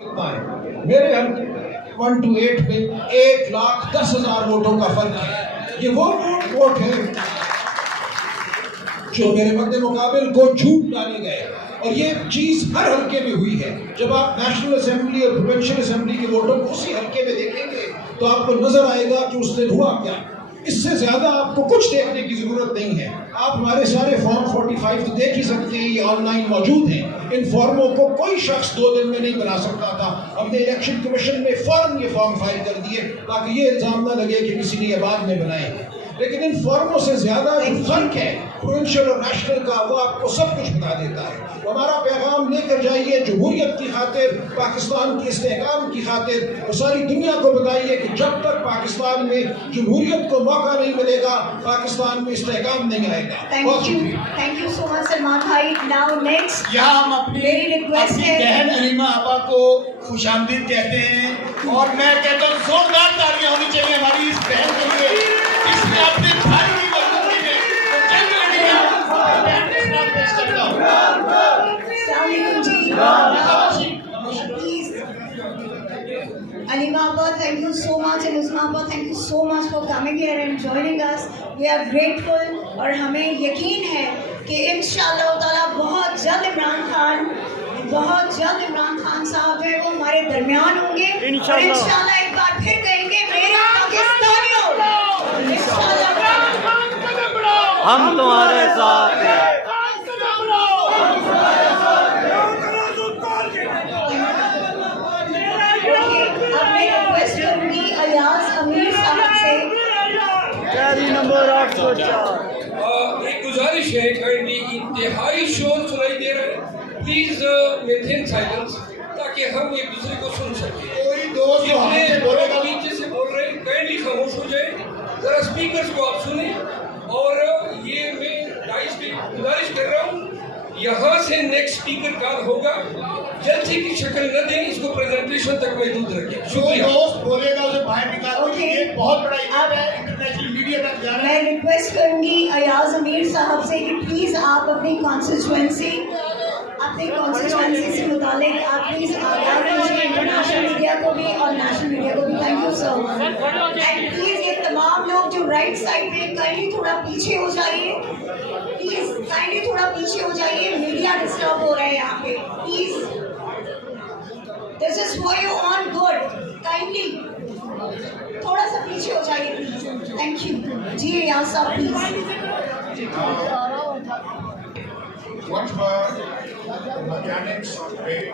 میرے 1 to 8 میں 1,10,000 ووٹوں کا فرق ہے. یہ وہ ووٹ ہے جو میرے مد مقابل کو جھوٹ ڈالے گئے. اور یہ چیز ہر حلقے میں ہوئی ہے. جب آپ نیشنل اسمبلی اور پروونشل اسمبلی کے ووٹوں کو اسی حلقے میں دیکھیں گے تو آپ کو نظر آئے گا کہ اس دن ہوا کیا. اس سے زیادہ آپ کو کچھ دیکھنے کی ضرورت نہیں ہے. آپ ہمارے سارے فارم 45 تو دیکھ ہی سکتے ہیں, یہ آن لائن موجود ہیں. ان فارموں کو کوئی شخص 2 دن میں نہیں بنا سکتا تھا. ہم نے الیکشن کمیشن میں فوراً یہ فارم فائل کر دیے تاکہ یہ الزام نہ لگے کہ کسی نے یہ بعد میں بنائے. لیکن ان فارموں سے زیادہ جو فرق ہے پروونشل اور نیشنل کا, وہ آپ کو سب کچھ بتا دیتا ہے. ہمارا پیغام لے کر جائیے جمہوریت کی خاطر, پاکستان کی استحکام کی خاطر, اور ساری دنیا کو بتائیے کہ جب تک پاکستان میں جمہوریت کو موقع نہیں ملے گا پاکستان میں استحکام نہیں آئے گا. تھینک یو سو مچ سلمان بھائی. ناؤ نیکسٹ یہاں ہم اپنی بہن علیمہ آپا کو خوش آمدید کہتے ہیں, اور میں کہتا ہوں زوردار تالیاں ہونی چاہیے ہماری اس بہن کے لیے. اس میں اپنے بھائی کی مضبوطی میں پیش کرتا ہوں. Alima Abba, thank you so much, and Usma Abba, thank you so much for coming here and joining us. We are grateful, اور ہمیں یقین ہے کہ انشاءاللہ تعالیٰ بہت جلد عمران خان صاحب جو ہے وہ ہمارے درمیان ہوں گے, اور انشاءاللہ ایک بار پھر کہیں گے میرے پاکستانیوں, ہم تمہارے ساتھ ہیں. ایک گزارش ہے, کائنڈلی انتہائی شور سنائی دے رہا ہے, پلیز مینٹین سائلنس تاکہ ہم ایک دوسرے کو سن سکیں. کوئی دوست نیچے سے بول رہے ہیں کائنڈلی خاموش ہو جائے, ذرا اسپیکرز کو آپ سنیں. اور یہ میں ڈائس پہ گزارش کر رہا ہوں, یہاں سے نیکسٹ اسپیکر کال ہوگا, جلسے کی شکل نہ دیں, اس کو پریزنٹیشن تک محدود رکھیں. شکریہ. دوست بولے گا اسے باہر نکالو, یہ بہت بڑا ایونٹ ہے, انٹرنیشنل میڈیا تک جانا ہے. میں ریکویسٹ کروں گی ایاز امیر صاحب سے کہ پلیز آپ اپنی کانسٹیچوئنسی سے متعلق آپ پلیز آگاہ کیجیے انٹرنیشنل میڈیا کو بھی اور نیشنل میڈیا کو بھی. Thank you so much. And please یہ تمام لوگ جو رائٹ سائڈ پہ کائنڈلی تھوڑا پیچھے ہو جائیے, میڈیا ڈسٹرب ہو رہا ہے یہاں پہ. Please this is for your own good, kindly تھوڑا سا پیچھے ہو جائیے پلیز. Thank you. جی ایاز صاحب please. What were the mechanics of trade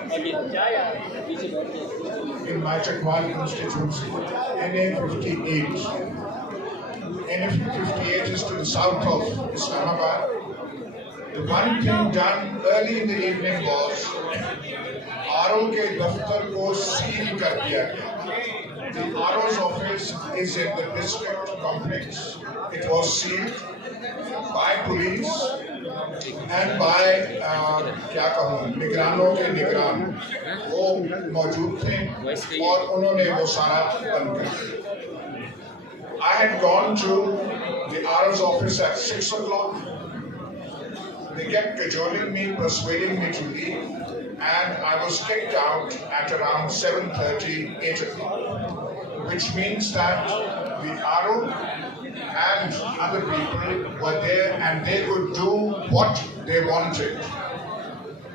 in my Chakwal constituency, NA 58? NA 58 is to the south of Islamabad. The one thing done early in the evening was RO ke daftar ko seal kar diya gaya. The RO's office is in the district complex. It was sealed by police and by کیا کہوں نگرانوں کے نگران, وہ موجود تھے اور انہوں نے وہ سارا بند کر دیا. I had gone to the RO's office at 6 o'clock. They kept cajoling me, persuading me to leave, and I was kicked out at around 7:30, 8 o'clock, which means that the RO and other people were there and they could do what they wanted.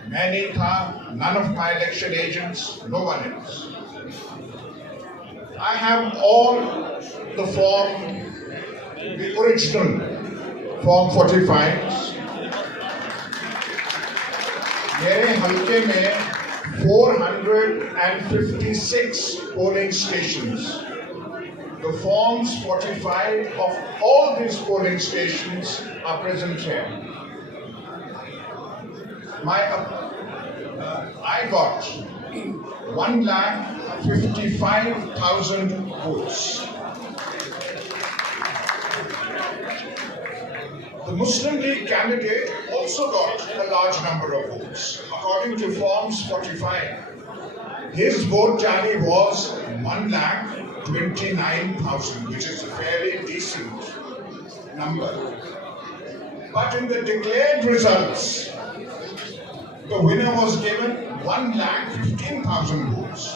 میں نہیں تھا, none of my election agents, no one else. I have all the form, the original form 45s. میرے حلقے میں 456 polling stations. The forms 45 of all these polling stations are present here. I got 1,55,000 votes. The Muslim League candidate also got a large number of votes. According to forms 45, his vote tally was 1,29,000, which is a fairly decent number. But in the declared results, the winner was given 1,15,000 votes. votes.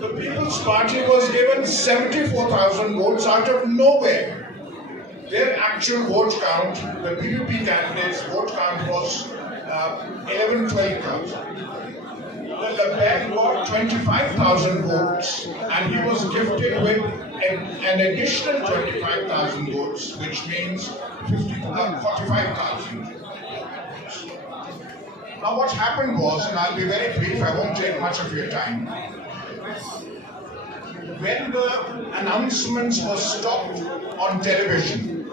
The People's Party was given 74,000 votes out of nowhere. Their actual vote count, the PUP candidates' vote count was 11-12,000. The Labeg got 25,000 votes and he was gifted with an additional 25,000 votes, which means 45,000. Now what happened was, and I'll be very brief, I won't take much of your time. When the announcements were stopped on television,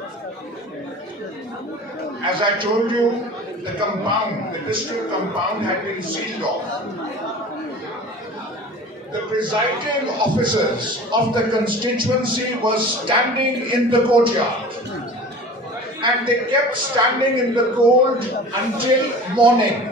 as I told you, the district compound had been sealed off. The presiding officers of the constituency were standing in the courtyard. And they kept standing in the cold until morning.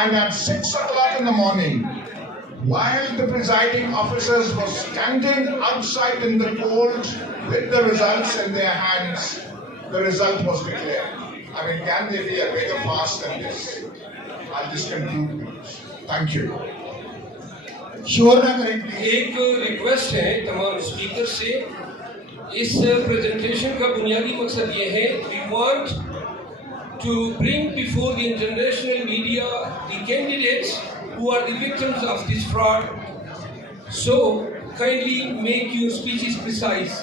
And at 6 o'clock in the morning, while the presiding officers were standing outside in the cold with the results in their hands, the result was declared. I mean, can there be a bigger farce than this? I'll just conclude this. Thank you. شور نہ کریں. ایک request ہے تمام speaker سے. اس presentation کا بنیادی مقصد یہ ہے, we want to bring before the international media the candidates who are the victims of this fraud. So kindly make your speeches precise,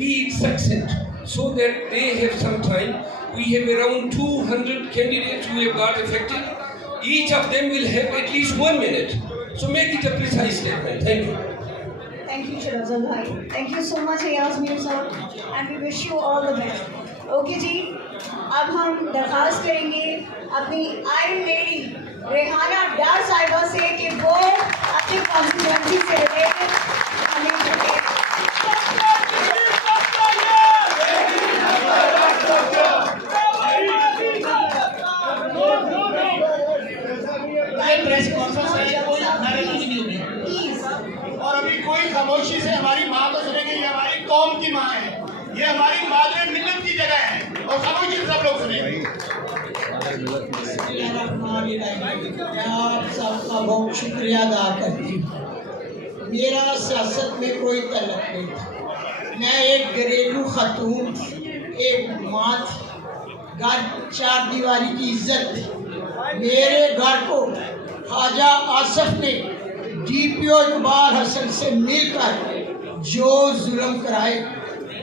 be succinct, so that they have some time. We have around 200 candidates who have got affected. Each of them will have at least 1 minute. So make it a precise statement. Thank you. Thank you, Shirazal bhai. Thank you so much, Ayaz Mirza, and we wish you all the best. Okay جی, اب ہم درخواست کریں گے اپنی iron lady Rehana Dar صاحبہ سے کہ وہ اپنی کانسٹیٹوئنسی سے ریلیٹڈ ہمیں پریس کانفرنس ہے, کوئی نعرے نہیں ہوگی, اور ابھی کوئی خاموشی سے ہماری ماں کو سنیں گے. یہ ہماری قوم کی ماں ہے, یہ ہماری مادر ملت کی جگہ ہے, اور خاموشی سے سب لوگ سنیں گے. میں آپ سب کا بہت شکریہ ادا کرتی ہوں. میرا سیاست میں کوئی تعلق نہیں تھا. میں ایک گھریلو خاتون, ایک ماں تھی. گھر چار دیواری کی عزت تھی. میرے گھر کو خواجہ آصف نے ڈی پی او اقبال حسن سے مل کر جو ظلم کرائے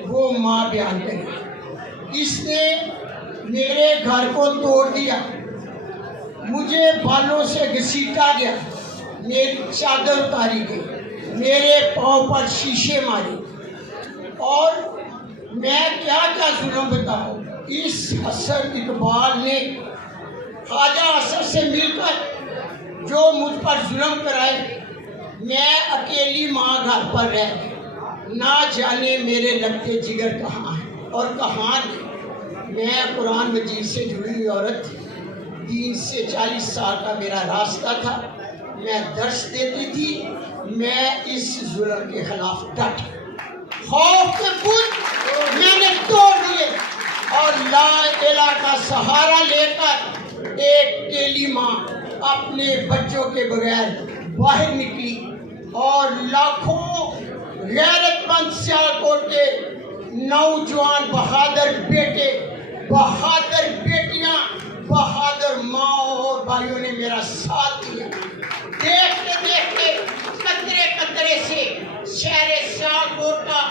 وہ ماں بیان کرے. اس نے میرے گھر کو توڑ دیا, مجھے بالوں سے گھسیٹا گیا, میری چادر اتاری گئی, میرے پاؤں پر شیشے مارے, اور میں کیا کیا ظلم بتاؤں. اس حسن اقبال نے خواجہ آصف سے مل کر جو مجھ پر ظلم کرائے, میں اکیلی ماں گھر پر رہ گئی. نہ جانے میرے لگتے جگر کہاں ہیں اور کہاں نہیں. میں قرآن مجید سے جڑی ہوئی عورت تھی. دین سے 40 سال کا میرا راستہ تھا. میں درس دیتی تھی. میں اس ظلم کے خلاف ڈٹ, خوف کے پل میں نے توڑ دیے, اور لا الہ کا سہارا لے کر ایک اکیلی ماں اپنے بچوں کے بغیر باہر نکلی. اور لاکھوں غیرت مند سیالکوٹ کے نوجوان بہادر بیٹے, بہادر بیٹیاں, بہادر ماں اور بھائیوں نے میرا ساتھ دیا. دیکھتے دیکھتے قطرے قطرے سے شہر سیالکوٹ کا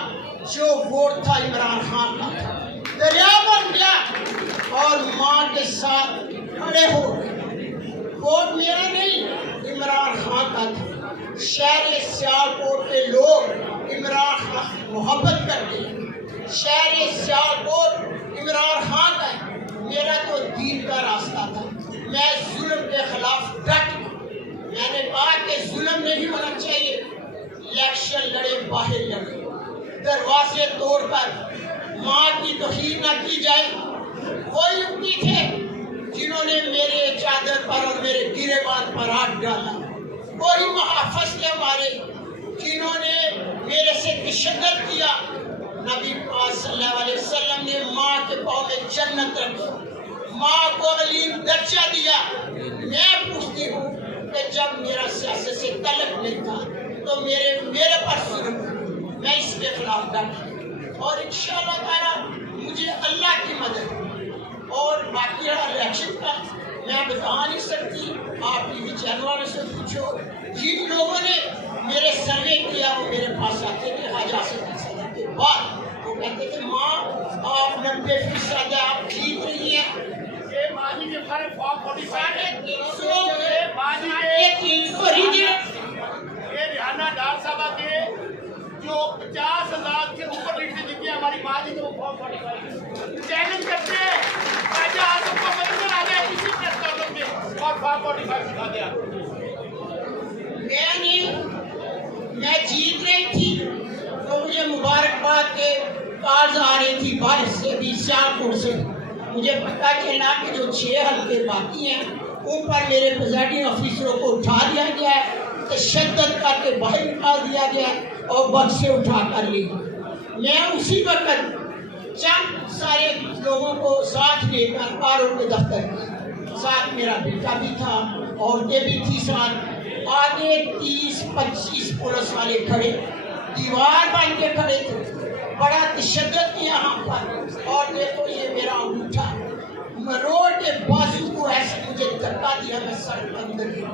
جو ووٹ تھا عمران خان کا تھا, دریا بن گیا اور ماں کے ساتھ کھڑے ہو گئے. ووٹ میرا نہیں, عمران خان کا تھا. شہر سیالکوٹ کے لوگ عمران خان محبت کرتے ہیں. شہر سیالکوٹ عمران خان کا ہے. میرا تو دین کا راستہ تھا. میں ظلم کے خلاف ڈٹ. میں نے کہا کہ ظلم نہیں ہونا چاہیے. الیکشن لڑے, باہر لڑے, دروازے توڑ کر ماں کی توہین نہ کی جائے. کوئی وہی امتی تھے جنہوں نے میرے چادر پر اور میرے گریبان پر ہاتھ ڈالا، وہی محافظ تھے ہمارے جنہوں نے میرے سے تشدد کیا۔ نبی پاک صلی اللہ علیہ وسلم نے ماں کے پاؤں میں جنت رکھی، ماں کو علیم درجہ دیا۔ میں پوچھتی ہوں کہ جب میرا سیاست سے تعلق نہیں تھا تو میرے پر ظلم، میں اس کے خلاف ڈٹا، اور انشاءاللہ تعالیٰ مجھے اللہ کی مدد اور باقی الیکشن کا میں بتا نہیں سکتی، آپ ٹی وی چینل والوں سے پوچھو۔ جن لوگوں نے میرے سروے کیا وہ میرے پاس آتے تھے حاجہ صدر کے بعد، وہ کہتے تھے ماں آپ 90% آپ جیت رہی ہیں۔ ریحانہ ڈار صاحبہ کے جو 50,000 کے اوپر ریٹ سے جتنی ہماری ماں جی تو وہ چیلنج کرتے ہیں خواجہ اعظم کو بدل آ جائے کسی پریس کانفرنس میں اور 545 دکھا دیا۔ میں جیت رہی تھی تو مجھے مبارکباد کے کارز آ رہی تھی باہر سے بھی، سیالکوٹ سے۔ مجھے پتا چلا کہ جو 6 حلقے باقی ہیں اوپر میرے پریزائڈنگ آفیسروں کو اٹھا دیا گیا ہے، تشدد کر کے باہر نکال دیا گیا اور بس سے اٹھا کر لی۔ میں اسی وقت چند سارے لوگوں کو ساتھ لے کر پاروں کے دفتر کی، ساتھ میرا بیٹا بھی تھا، عورتیں بھی تھی ساتھ، آگے 30-25 پولیس والے کھڑے، دیوار بن کے کھڑے تھے، بڑا تشدد کیا ہم پر، اور دیکھو یہ میرا انگوٹھا روڈ کے بازو کو ایسے مجھے دھکا دیا، میں سڑک اندر گیا۔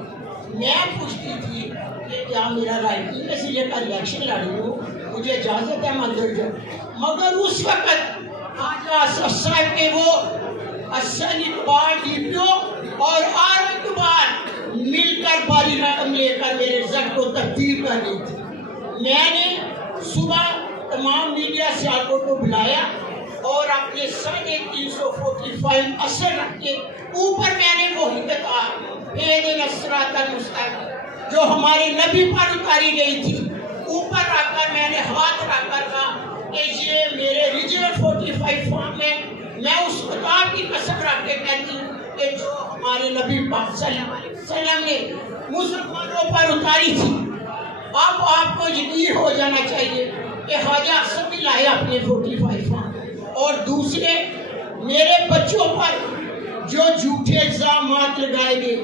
میں پوچھتی تھی کہ کیا میرا رائٹنگ اس لیے کا الیکشن لڑی ہوں، مجھے اجازت ہے مندر جاؤں، مگر اس وقت حاجہ اصف صاحب کے وہ حسن اقبال ڈیپیو اور آر اقبال مل کر باری رقم لے کر میرے رزلٹ کو تبدیل کر دی تھی۔ میں نے صبح تمام میڈیا سیالکوٹ کو بلایا اور اپنے 345 اثر رکھ کے اوپر میں نے وہی کہا اہدنا الصراط المستقیم جو ہمارے نبی پر اتاری گئی تھی، اوپر رکھ کر میں نے ہاتھ رکھ کر کہا کہ یہ میرے ریجنل 45 فارم میں اس کتاب کی قسم رکھ کے کہتی ہوں کہ جو ہمارے نبی پاک صلی اللہ علیہ وسلم نے مسلمانوں پر اتاری تھی۔ اب آپ کو یقین ہو جانا چاہیے کہ حاجہ اصف بھی لائے اپنے 45 فارم، اور دوسرے میرے بچوں پر جو جھوٹے الزامات لگائے گئے،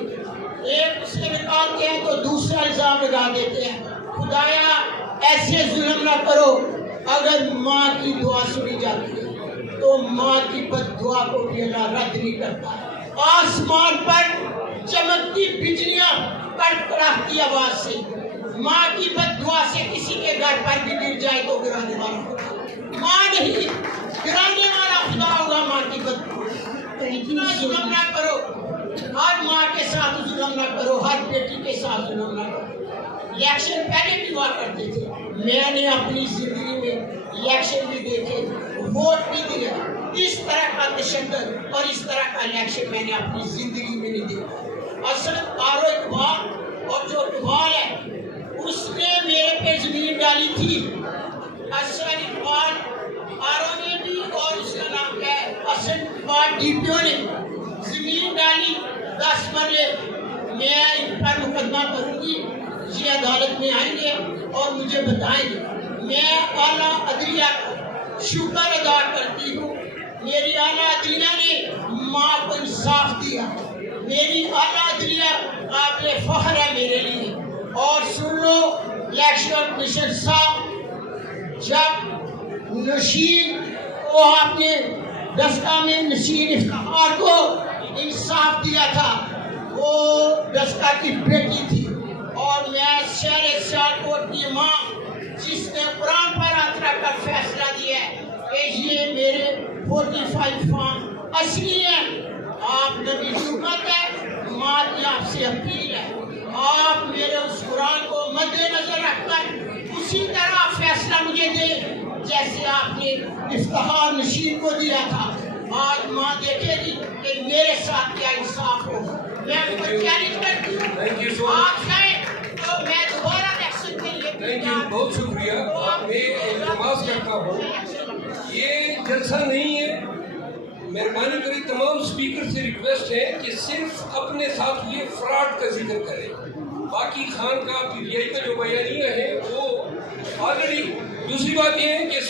ایک اسے نکالتے ہیں تو دوسرا الزام لگا دیتے ہیں۔ خدایا ایسے ظلم نہ کرو، اگر ماں کی دعا سنی جاتی ہے تو ماں کی بد دعا کو بھی اللہ رد نہیں کرتا۔ آسمان پر چمکتی بجلیاں کڑکڑاتی آواز سے، ماں کی بد دعا سے کسی کے گھر پر بھی گر جائے تو گرانے والا ہوگا، ماں نہیں گرانے والا خدا ہوگا۔ ماں کی بد اتنا ظلم نہ کرو، ہر ماں کے ساتھ ظلم نہ کرو، ہر بیٹی کے ساتھ ظلم نہ کرو۔ الیکشن پہلے بھی ہوا کرتے تھے، میں نے اپنی زندگی میں الیکشن بھی دیکھے، ووٹ بھی دیے، اس طرح کا تشدد اور اس طرح کا الیکشن میں نے اپنی زندگی میں نہیں دیکھا۔ اصل آر اقبال اور جو اقبال ہے اس نے میرے پہ زمین ڈالی تھی، اصل اقبال آرو نے بھی اور اس کا نام کیا ہے اصل اقبال ڈیپیو نے زمین ڈالی 10 مرلے۔ میں ان پر مقدمہ کروں گی، یہ عدالت میں آئیں گے اور مجھے بتائیں گے۔ میں اعلیٰ عدلیہ کا شکر ادا کرتی ہوں، میری اعلیٰ عدلیہ نے ماں کو انصاف دیا، میری اعلیٰ عدلیہ قابل فخر ہے میرے لیے۔ اور سن لو الیکشن کمیشن صاحب، جب نشین کو آپ نے دستہ میں نشین افتخار کو انصاف دیا تھا، وہ دستہ کی بیٹی تھی، اور میں شہر سیالکوٹ کی ماں جس نے قرآن پر ہاتھ رکھ کر فیصلہ دیا ہے کہ یہ میرے 45 فارم اصلی ہیں۔ آپ نبی کی امت ہے، ماں کی آپ سے اپیل ہے، آپ میرے اس قرآن کو مد نظر رکھ کر اسی طرح فیصلہ مجھے دیں جیسے آپ نے افتخار نشین کو دیا تھا۔ آج ماں دیکھے گی کہ میرے ساتھ کیا انصاف ہو۔ میں آپ کو چیلنج کرتی ہوں، آپ جائیں تو میں دوبارہ الیکشن کے لیے تھینک یو، بہت شکریہ۔ میں التماس کرتا ہوں، یہ جلسہ نہیں ہے، مہربانی کریں تمام اسپیکر سے ریکویسٹ ہے کہ صرف اپنے ساتھ ہوئے فراڈ کا ذکر کریں. باقی خان کا PTI کا جو بیانیہ ہے وہ آلریڈی. دوسری بات یہ ہے کہ